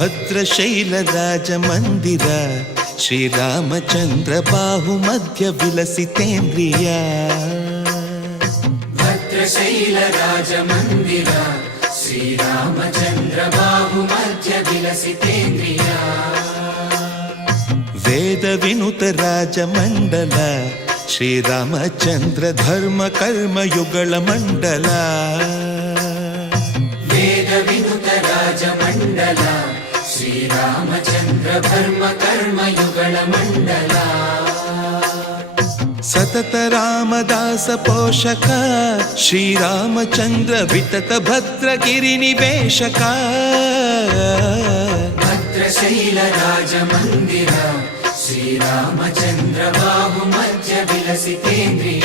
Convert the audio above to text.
ಭದ್ರಶೈಲರಾಜಮಂದಿರ ಶ್ರೀರಾಮಚಂದ್ರ ಬಾಹುಮಧ್ಯ ವಿಲಸಿತೇಂದ್ರಿಯ. ಭದ್ರಶೈಲರಾಜಮಂದಿರ ಶ್ರೀರಾಮಚಂದ್ರ ಬಾಹುಮಧ್ಯ ವಿಲಸಿತೇಂದ್ರಿಯ. ವೇದ ವಿನುತ ರಾಜಮಂಡಲ ಶ್ರೀರಾಮಚಂದ್ರ ಧರ್ಮ ಕರ್ಮಯುಗಳ ಮಂಡಲ. ವೇದ ವಿನುತ ರಾಜಮಂಡಲ ಶ್ರೀರಾಮಚಂದ್ರ ಧರ್ಮ ಕರ್ಮಯುಗಳ ಮಂಡಲ. ಸತತ ರಾಮದಾಸ ಪೋಷಕ ಶ್ರೀರಾಮಚಂದ್ರ ವಿತತ ಭದ್ರಗಿರಿ ನಿವೇಶಕ. ಭದ್ರಶೈಲ ರಾಜಮಂದಿರ ಶ್ರೀರಾಮಚಂದ್ರ ಬಾಹುಮಧ್ಯ ವಿಲಸಿತೇಂದ್ರಿಯ.